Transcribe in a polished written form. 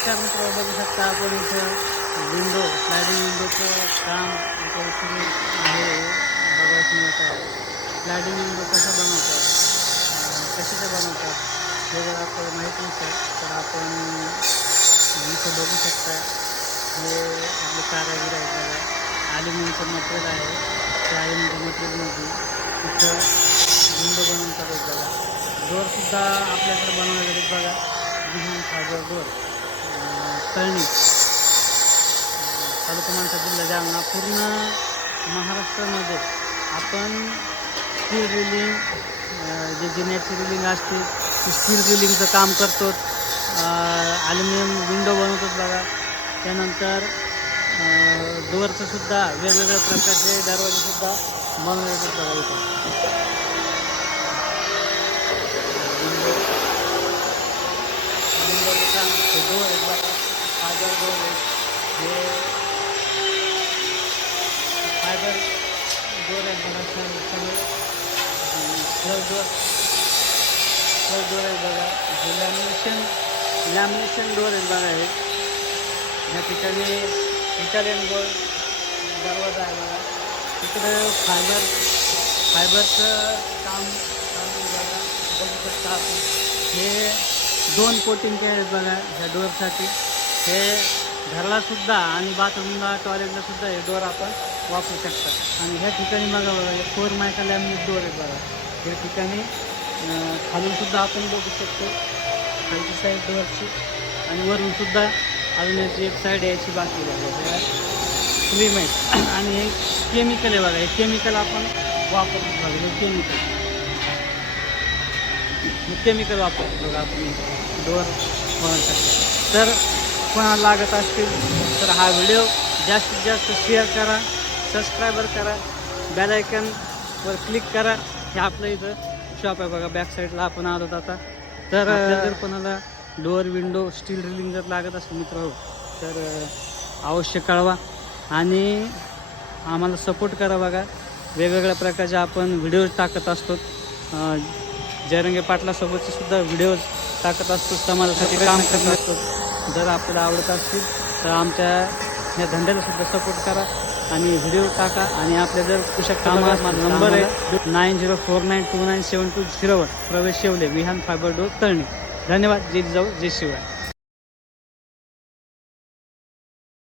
नमस्कार मित्र, बघू शकता आपण इथं विंडो स्लायडिंग विंडोचं काम इथं सुरू आहे. बघायला मिळत आहे. स्लायडिंग विंडो कशा बनवतात, कशाच्या बनवतात हे जर आपल्याला माहीत नसेल तर आपण इथं बघू शकता. हे आपले कारागीर आहेत बघा. ॲल्युमिनियमचं मटेरियल आहे. त्या ॲल्युमिनियमच्या मटेरियलमध्ये इथं विंडो बनवून चालत बघा. डोअरसुद्धा आपल्याकडे बनवले जातात बघा. विहान फायबर डोअर, तळणी, तालुका मानसा, जिल्हा जालना. पूर्ण महाराष्ट्रामध्ये आपण स्टील रिलिंग, जे जिन्याची रिलिंग असते ती स्टील रिलिंगचं काम करतो. ॲल्युमिनियम विंडो बनवतो बघा. त्यानंतर डोअरचं सुद्धा वेगवेगळ्या प्रकारचे दरवाजेसुद्धा बनवले जातात बघा. इथं विंडोचं काम हे डोअर आहेत बघा. फायबर डोअर आहेत. हे फायबर डोअर आहेत बघा. सगळे फ्लश डोअर आहेत बघा. हे लॅमिनेशन डोअर आहेत बघा. हे ह्या ठिकाणी इटालियन डोअर दरवाजा आहे बघा. तिकडे फायबरचं काम चालू आहे बघा. बघू शकता आपण. हे 2 कोटिंगचे आहेत बघा ह्या डोअरसाठी. हे घरालासुद्धा आणि बाथरूमला, टॉयलेटलासुद्धा हे डोअर आपण वापरू शकता. आणि ह्या ठिकाणी बघा हे 4 मायका लॅमिनेट डोअर आहेत बघा. या ठिकाणी खालूनसुद्धा आपण बघू शकतो, खालची साईड डोअरची, आणि वरूनसुद्धा अजून याची एक साईड यायची बाकी बघा. स्लिम आहेत. आणि हे केमिकल आहे बघा. हे केमिकल आपण वापरतो बघा. हे केमिकल वापरतो बघा आपण डोअर बनवण्यासाठी. तर कोणाला लागत असतील तर हा व्हिडिओ जास्तीत जास्त शेअर करा, सबस्क्रायबर करा, बेल आयकनवर क्लिक करा. हे आपलं इथं शॉप आहे बघा. बॅक साईडला आपण आलो आता. तर जर कोणाला डोअर, विंडो, स्टील रिलिंग जर लागत असेल मित्र हो, तर अवश्य कळवा आणि आम्हाला सपोर्ट करा बघा. वेगवेगळ्या प्रकारचे आपण व्हिडिओज टाकत असतो. जयरंगे पाटलासोबतचे सुद्धा व्हिडिओज टाकत असतो. समाजासाठी काम करत असतो. जर आपल्याला आवडत असतील तर आमच्या या धंद्यालासुद्धा सपोर्ट करा आणि व्हिडिओ टाका. आणि आपल्या जर कुशल कामात माझा नंबर आहे 9049297201. प्रवेश शेवले, विहान फायबर डोअर, तळणी. धन्यवाद. जय जिजाऊ, जय शिवराय.